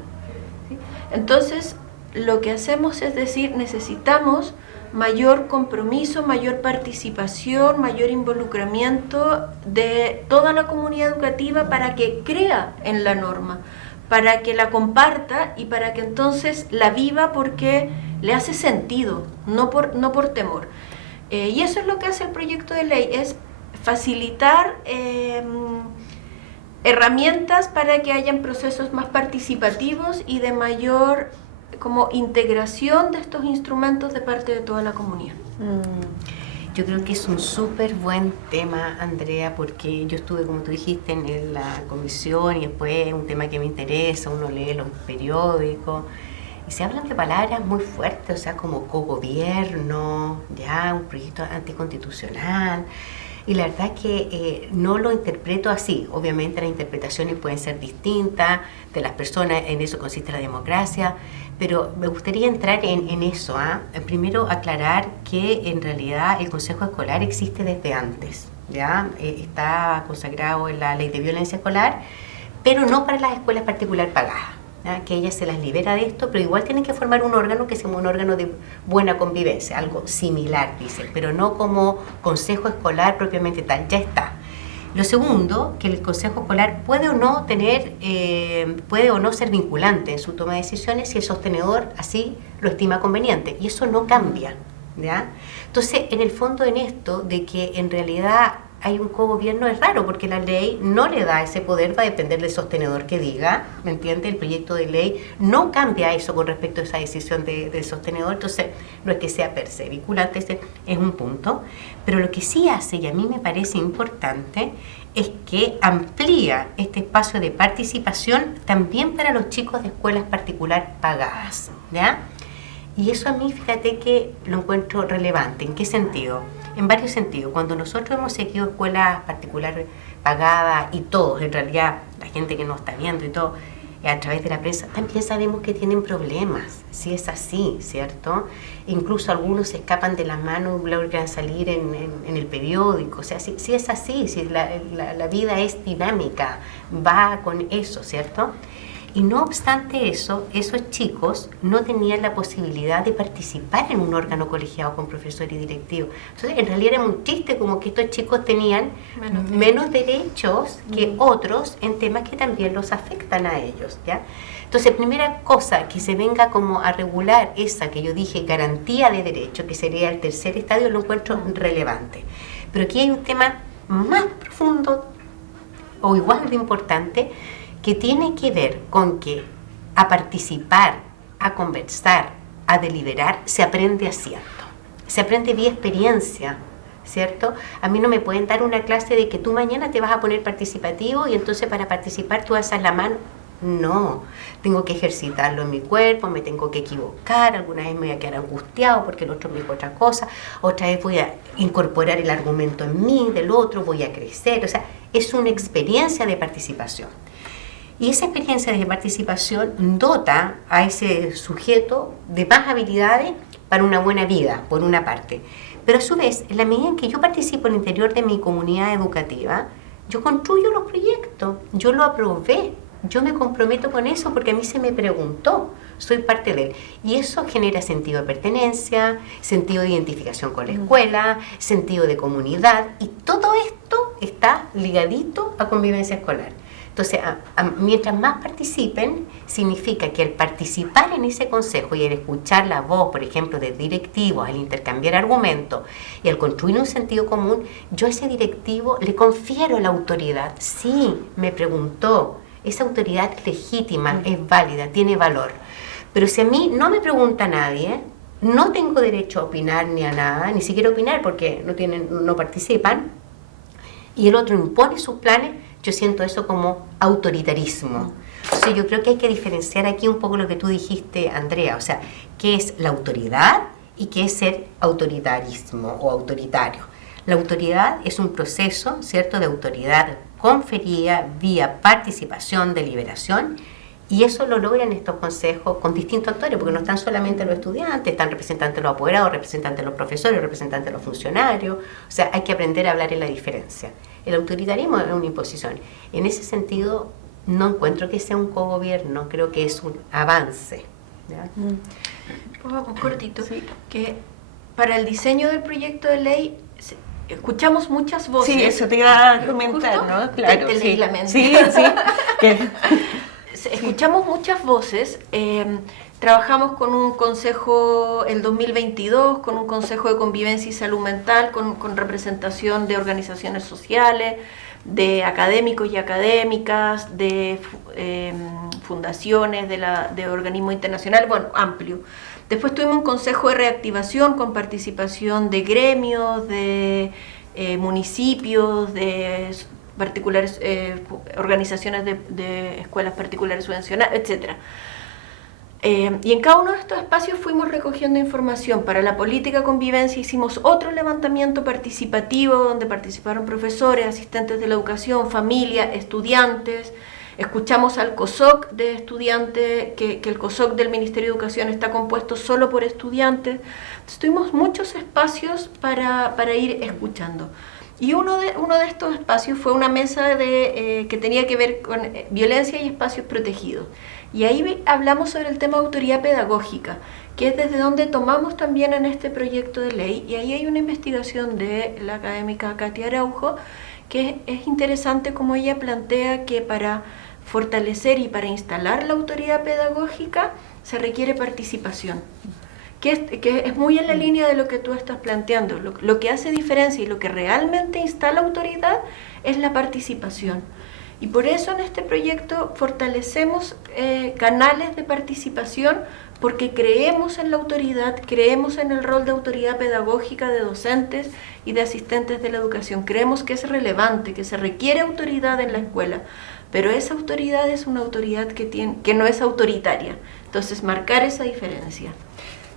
¿sí? Entonces, lo que hacemos es decir, necesitamos mayor compromiso, mayor participación, mayor involucramiento de toda la comunidad educativa para que crea en la norma, para que la comparta y para que entonces la viva porque le hace sentido, no por temor. Y eso es lo que hace el proyecto de ley, es facilitar herramientas para que hayan procesos más participativos y de mayor como integración de estos instrumentos de parte de toda la comunidad. Yo creo que es un súper buen tema, Andrea, porque yo estuve, como tú dijiste, en la comisión y después es un tema que me interesa, uno lee los periódicos y se hablan de palabras muy fuertes, o sea, como cogobierno, ya un proyecto anticonstitucional. Y la verdad es que no lo interpreto así. Obviamente las interpretaciones pueden ser distintas de las personas, en eso consiste la democracia, pero me gustaría entrar en eso. Primero aclarar que en realidad el Consejo Escolar existe desde antes, ¿ya? Está consagrado en la Ley de Violencia Escolar, pero no para las escuelas particulares pagadas, ¿ya? Que ellas se las libera de esto, pero igual tienen que formar un órgano que sea un órgano de buena convivencia, algo similar, dicen, pero no como consejo escolar propiamente tal, ya está. Lo segundo, que el consejo escolar puede o no ser vinculante en su toma de decisiones si el sostenedor así lo estima conveniente, y eso no cambia, ¿ya? Entonces, en el fondo en esto de que en realidad hay un cogobierno es raro porque la ley no le da ese poder, va a depender del sostenedor que diga, ¿me entiende? El proyecto de ley no cambia eso con respecto a esa decisión del sostenedor, entonces no es que sea per se vinculante, ese es un punto, pero lo que sí hace, y a mí me parece importante, es que amplía este espacio de participación también para los chicos de escuelas particulares pagadas, ¿ya? Y eso a mí, fíjate que lo encuentro relevante. ¿En qué sentido? En varios sentidos. Cuando nosotros hemos seguido escuelas particulares pagadas y todos, en realidad, la gente que nos está viendo y todo, a través de la prensa, también sabemos que tienen problemas. Sí es así, ¿cierto? Incluso algunos se escapan de las manos, logran salir en el periódico. O sea, sí es así, sí, la vida es dinámica, va con eso, ¿cierto? Y no obstante eso, esos chicos no tenían la posibilidad de participar en un órgano colegiado con profesor y directivo. Entonces, en realidad era un chiste como que estos chicos tenían menos derechos que otros en temas que también los afectan a ellos, ¿ya? Entonces, primera cosa, que se venga como a regular esa que yo dije, garantía de derecho, que sería el tercer estadio, lo encuentro relevante. Pero aquí hay un tema más profundo o igual de importante, que tiene que ver con que a participar, a conversar, a deliberar, se aprende haciendo. Se aprende vía experiencia, ¿cierto? A mí no me pueden dar una clase de que tú mañana te vas a poner participativo y entonces para participar tú alzas la mano. No, tengo que ejercitarlo en mi cuerpo, me tengo que equivocar, alguna vez me voy a quedar angustiado porque el otro me dijo otra cosa, otra vez voy a incorporar el argumento en mí, del otro, voy a crecer, o sea, es una experiencia de participación. Y esa experiencia de participación dota a ese sujeto de más habilidades para una buena vida, por una parte. Pero a su vez, en la medida en que yo participo en el interior de mi comunidad educativa, yo construyo los proyectos, yo lo aprobé, yo me comprometo con eso porque a mí se me preguntó, soy parte de él. Y eso genera sentido de pertenencia, sentido de identificación con la escuela, sentido de comunidad, y todo esto está ligadito a convivencia escolar. Entonces, mientras más participen, significa que al participar en ese consejo y al escuchar la voz, por ejemplo, de directivos, al intercambiar argumentos y al construir un sentido común, yo a ese directivo le confiero la autoridad. Sí, me preguntó, esa autoridad es legítima, es válida, tiene valor. Pero si a mí no me pregunta nadie, no tengo derecho a opinar ni a nada, ni siquiera opinar porque no participan, y el otro impone sus planes, yo siento eso como autoritarismo. O sea, yo creo que hay que diferenciar aquí un poco lo que tú dijiste, Andrea, o sea, qué es la autoridad y qué es ser autoritarismo o autoritario. La autoridad es un proceso, ¿cierto?, de autoridad conferida vía participación, deliberación, y eso lo logran estos consejos con distintos actores, porque no están solamente los estudiantes, están representantes de los apoderados, representantes de los profesores, representantes de los funcionarios. O sea, hay que aprender a hablar en la diferencia. El autoritarismo es una imposición. En ese sentido, no encuentro que sea un cogobierno, creo que es un avance. ¿Ya? Un cortito, sí. Que para el diseño del proyecto de ley escuchamos muchas voces. Sí, eso te iba a comentar, justo, ¿no? Claro, del sí. reglamento. Sí, sí. Escuchamos muchas voces. Trabajamos con un consejo el 2022, con un consejo de convivencia y salud mental, con representación de organizaciones sociales, de académicos y académicas, de fundaciones, de organismos internacionales, bueno, amplio. Después tuvimos un consejo de reactivación con participación de gremios, de municipios, de particulares, organizaciones de escuelas particulares subvencionadas, etc. Y en cada uno de estos espacios fuimos recogiendo información. Para la política convivencia hicimos otro levantamiento participativo donde participaron profesores, asistentes de la educación, familia, estudiantes. Escuchamos al COSOC de estudiantes, que el COSOC del Ministerio de Educación está compuesto solo por estudiantes. Entonces, tuvimos muchos espacios para ir escuchando. Y uno de estos espacios fue una mesa que tenía que ver con violencia y espacios protegidos. Y ahí hablamos sobre el tema de autoridad pedagógica, que es desde donde tomamos también en este proyecto de ley. Y ahí hay una investigación de la académica Katia Araujo, que es interesante como ella plantea que para fortalecer y para instalar la autoridad pedagógica se requiere participación. Que es muy en la línea de lo que tú estás planteando. Lo que hace diferencia y lo que realmente instala autoridad es la participación. Y por eso en este proyecto fortalecemos canales de participación, porque creemos en la autoridad, creemos en el rol de autoridad pedagógica de docentes y de asistentes de la educación. Creemos que es relevante, que se requiere autoridad en la escuela, pero esa autoridad es una autoridad que no es autoritaria. Entonces, marcar esa diferencia.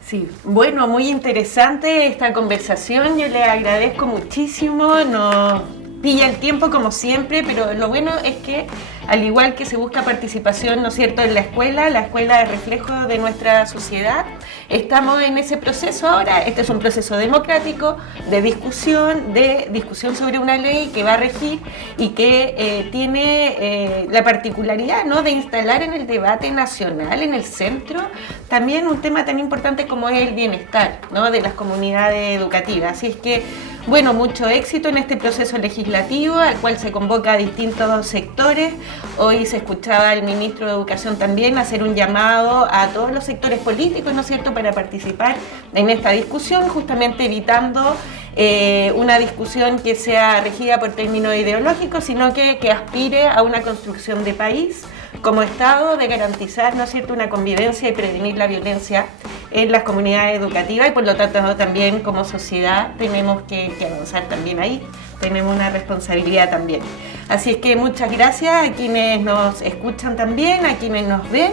Sí, bueno, muy interesante esta conversación, yo le agradezco muchísimo, nos pilla el tiempo como siempre, pero lo bueno es que al igual que se busca participación, ¿no es cierto?, en la escuela es reflejo de nuestra sociedad, estamos en ese proceso ahora. Este es un proceso democrático de discusión sobre una ley que va a regir y que tiene la particularidad, ¿no?, de instalar en el debate nacional, en el centro, también un tema tan importante como es el bienestar, ¿no?, de las comunidades educativas. Así es que, bueno, mucho éxito en este proceso legislativo al cual se convoca a distintos sectores. Hoy se escuchaba al ministro de Educación también hacer un llamado a todos los sectores políticos, ¿no es cierto?, para participar en esta discusión, justamente evitando una discusión que sea regida por términos ideológicos, sino que aspire a una construcción de país como Estado, de garantizar, ¿no es cierto?, una convivencia y prevenir la violencia en las comunidades educativas, y por lo tanto también como sociedad tenemos que avanzar también ahí, tenemos una responsabilidad también. Así es que muchas gracias a quienes nos escuchan también, a quienes nos ven,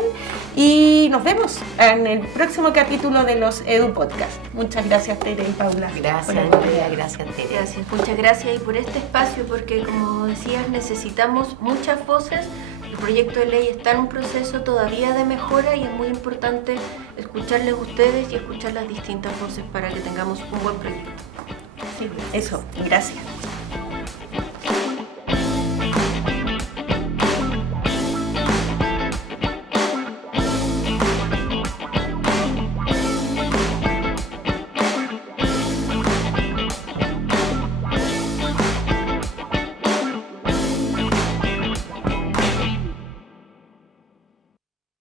y nos vemos en el próximo capítulo de los Edu Podcast. Muchas gracias, Tere y Paula. Gracias, Andrea, gracias, Tere. Gracias, muchas gracias y por este espacio, porque como decías, necesitamos muchas voces. El proyecto de ley está en un proceso todavía de mejora y es muy importante escucharles a ustedes y escuchar las distintas voces para que tengamos un buen proyecto. Sí, eso, gracias.